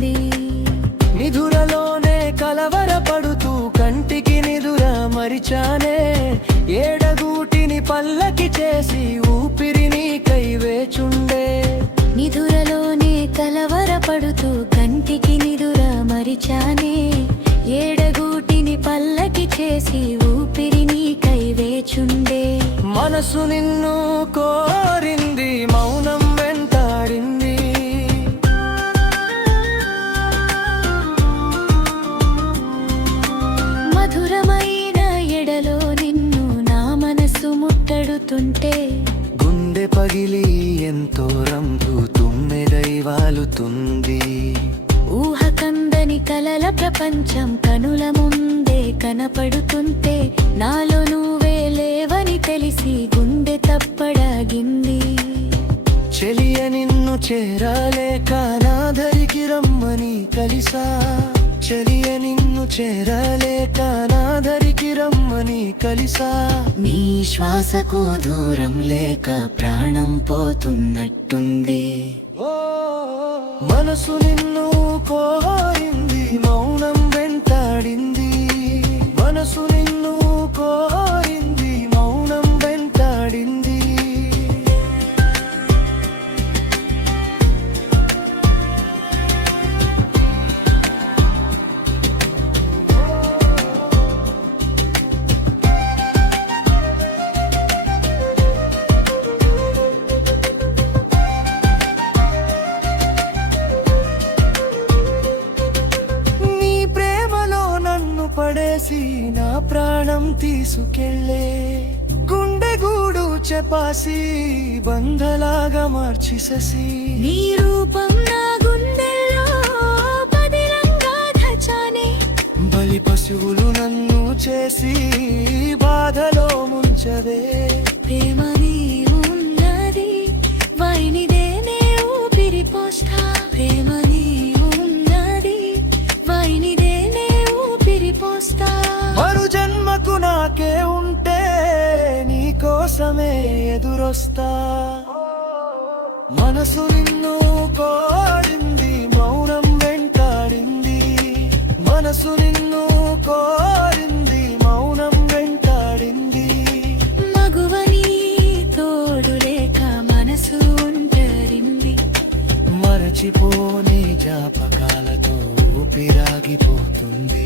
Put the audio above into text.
వెంటాడింది. నిదురలోనే కలవరపడుతూ కంటికి నిదుర మరిచానే, ఏడగూటిని పల్లకి చేసి ఊపిరి నీకై వేచుండే. నిదురలోనే కలవరపడుతూ కంటికి నిదుర మరిచానే, ఏడగూటిని పల్లకి చేసి ఊపిరి నీకై వేచుండే. మనసు నిన్ను కోరింది, మౌనం వెంటాడింది. మధురమైన ఎడలో నిన్ను నా మనసు ముట్టడుతుంటే, గుండె పగిలి ఎంతో రంగు తుమ్మెదై వాలుతుంది. ఊహకందని కలల ప్రపంచం కనుల ముందే కనపడుతుంటే, నాలో నువ్వే లేవని తెలిసి గుండె తప్పడాగింది. చెలియ నిన్ను చేరాలేక నాదరికి రమ్మని కలిసా, చెలియ నిన్ను చేరాలేక నాదరికి రమ్మని కలిసా. నీ శ్వాసకు దూరం లేక ప్రాణం పోతున్నట్టుంది. మనసు నిన్ను కోరింది, మౌనం వెంటాడింది. మనసు నిన్ను కోరింది, మౌనం వెంటాడింది. పడేసి నా ప్రాణం తీసుకెళ్ళే, గుండె గూడు చెపాసి బంధలాగా మార్చిససి. నీ రూపం నా గుండెల్లో పదిలంగా ధచానే, బలి పశువులు నన్ను చేసి బాధలో ముంచవే. ప్రేమని ఉన్నది వైనిదే నే ఊపిరి పోస్తా, ప్రేమని ఉన్నది వైనిదే నే ఊపిరి పోస్తా. మరు జన్మకు నాకే ఉంటే నీ కోసమే ఎదురొస్తా. మనసు నిన్ను కోరింది, మౌనం వెంటాడింది. మనసు నిన్ను కోరింది, మౌనం వెంటాడింది. మగువని తోడు లేక మనసు ఒంటరింది. మరచిపోని జ్ఞాపకాలతో ఊపిరాగిపోతుంది.